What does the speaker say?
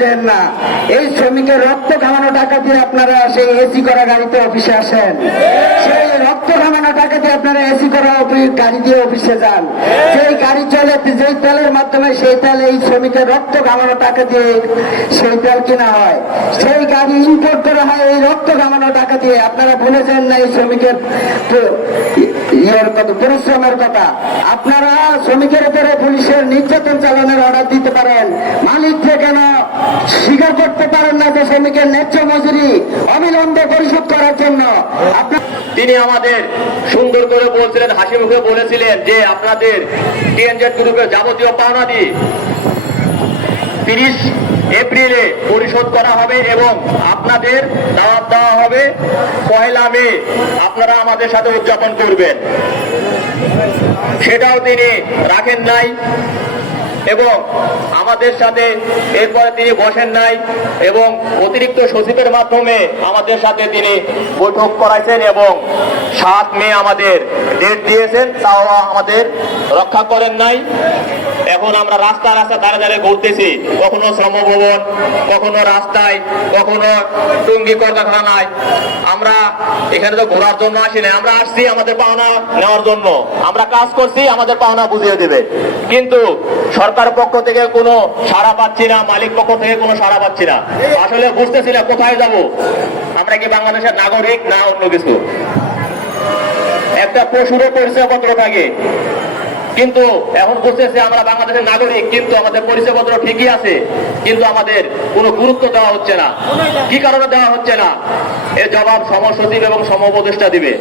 দিবেন না। এই শ্রমিকের রক্ত খামানো টাকা দিয়ে আপনারা সেই এসি করা গাড়িতে অফিসে আসেন। সেই রক্ত খামানো টাকা দিয়ে আপনারা এসি করা গাড়ি দিয়ে অফিসে যান। যেই গাড়ি চলে, যেই তেলের মাধ্যমে সেই তেল এই শ্রমিকের রক্ত খামানো টাকা দিয়ে সেই তেল কেনা হয়। সেই গাড়ি ইম্পোর্ট করা হয়, এই রক্ত খামানো টাকা দিয়ে। আপনারা ভুলে যান না এই শ্রমিকের ইয়ের কথা, পরিশ্রমের কথা। আপনারা শ্রমিকের উপরে পুলিশের নির্যাতন চালানোর অর্ডার দিতে পারেন। মালিককে কেন স্বীকার করতে পারেন না যে শ্রমিকের ন্যায্য মজুরি অবিলম্বে পরিশোধ করার জন্য। তিনি আমাদের সুন্দর করে বলছিলেন, হাসি মুখে বলেছিলেন যে আপনাদের টিএনজেড গ্রুপের যাবতীয় পাওনাদি তিরিশ এপ্রিলে পরিশোধ করা হবে এবং আপনাদের দাওয়াত দেওয়া হবে পয়লা মে। আপনারা আমাদের সাথে উদযাপন করবেন। সেটাও তিনি রাখেন নাই। এবং আমাদের সাথে এরপরে তিনি বসেন নাই এবং অতিরিক্ত সচিবের মাধ্যমে আমাদের সাথে তিনি বৈঠক করাইছেন এবং সাত মে আমাদের ডেট দিয়েছেন, তাও আমাদের রক্ষা করেন নাই। এখন আমরা রাস্তা রাস্তা দাঁড়ে দাঁড়িয়ে ঘুরতেছি। কখনো শ্রমভবন, কখনো রাস্তায়, কখনো টুঙ্গি কলকারখানায়। আমরা এখানে তো ঘোরার জন্য আসি না আমরা আসছি আমাদের পাওনা নেওয়ার জন্য। আমরা কাজ করছি, আমাদের পাওনা বুঝিয়ে দেবে। কিন্তু সরকার পক্ষ থেকে কোনো সাড়া পাচ্ছি না, মালিক পক্ষ থেকে কোনো সাড়া পাচ্ছি না। আসলে বুঝতেছি না কোথায় যাব। আমরা কি বাংলাদেশের নাগরিক না অন্য কিছু? একটা পশুরও পরিচয়পত্র থাকে। কিন্তু এখন বুঝতেছে আমরা বাংলাদেশের নাগরিক, কিন্তু আমাদের পরিচয়পত্র ঠিকই আছে, কিন্তু আমাদের কোনো গুরুত্ব দেওয়া হচ্ছে না। কি কারণে দেওয়া হচ্ছে না? এর জবাব সমসচিব এবং সমপদেষ্টা দিবে।